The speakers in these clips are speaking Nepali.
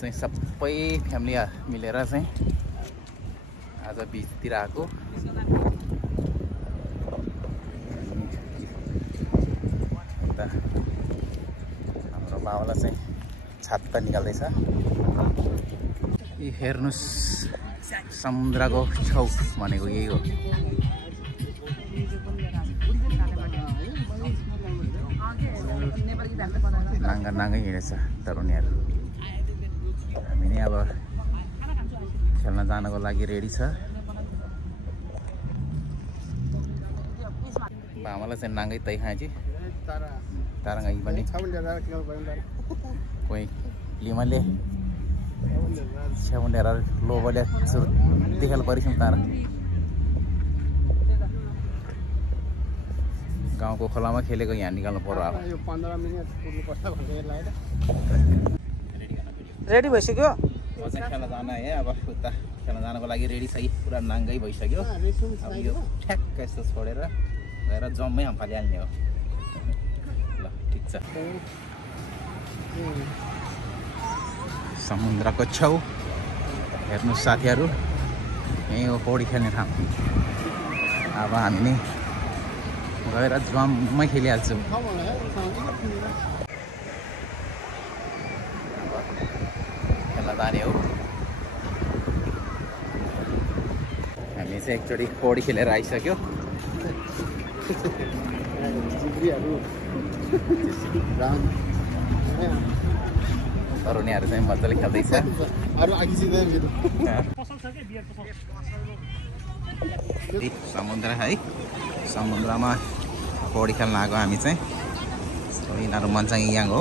चाहिँ सबै फ्यामिली मिलेर चाहिँ आज बिचतिर आएको। हाम्रो बाबालाई चाहिँ छाता निकाल्दैछ। यी हेर्नुस् समुद्रको छेउ भनेको यही हो। नाङ्गा नाङ्गै हिँडेछ तरुनीहरू। हामी नै अब खेल्न जानको लागि रेडी छ। आमालाई चाहिँ नाङ्गै तै खाएँ तारंगा पनि कोही लिमले छेउनेर लोबले देखेर परिसम तारा गाउँको खोलामा खेलेको यहाँ निकाल्नु पर्यो। अब यो 15 मिनेट पुग्नुपर्छ भन्ने लागेर रेडी भइसक्यो। म चाहिँ खेल्न जान है। अब उता खेल्न जानको लागि रेडी छ। पुरा नाङ्गै भइसक्यो। अब यो ठ्याक्क यस्तो छोडेर गएर जम्मै हम्फालिहाल्ने हो। ल ठिक छ। समुद्रको छेउ हेर्नु साथीहरू, यही हो पौडी खेल्ने ठाउँ। अब हामी नै गएर जम्मै खेलिहाल्छौँ। खेल्न जाने हो। हामी चाहिँ एकचोटि पौडी खेलेर आइसक्यो। तरुनीहरू चाहिँ मजाले खेल्दैछ। समुद्र है, समुद्रमा पौडी खेल्न आएको हामी चाहिँ। यिनीहरू मन्चाङ याङ हो।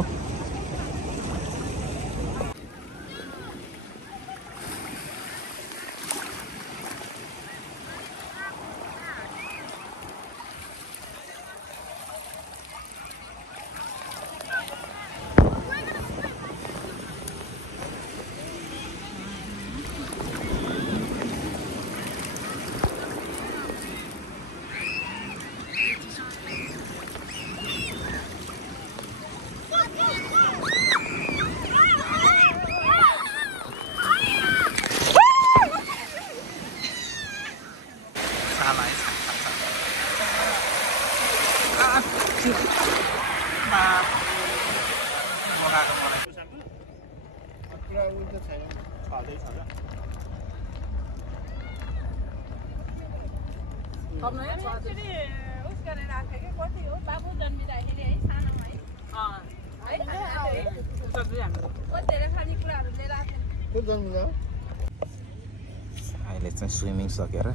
अहिले चाहिँ स्विमिङ सकेर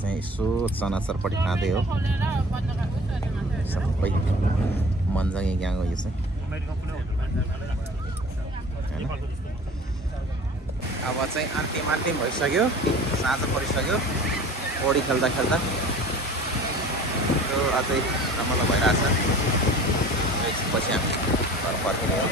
चाहिँ यसो चनाचरपट्टि खाँदै हो। सबै मन्जाङ ग्याङ हो यो चाहिँ। अब चाहिँ अन्तिम भइसक्यो। साँझ परिसक्यो। पौडी खेल्दा खेल्दा त्यो अझै रमाइलो भइरहेछ। पछि हामी घर फर्किने हो।